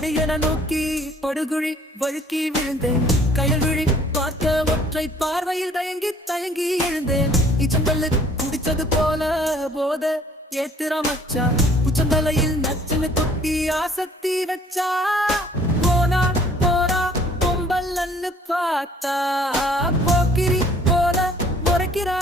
படியன நோக்கி படுகுழி வழுக்கி விழுந்தேன். கயல் விழி பார்த்த ஒற்றை பார்வையில் தயங்கி தயங்கி எழுந்தேன். இச்சம்பல்லு குடிச்சது போல போத ஏத்துற மச்சா. உச்சந்தலையில் நச்சனு கொட்டி ஆசக்தி வச்சா. போனா போறா பொம்பல்லன்னு பார்த்தா போக்கிரி போல முறைக்கிறா.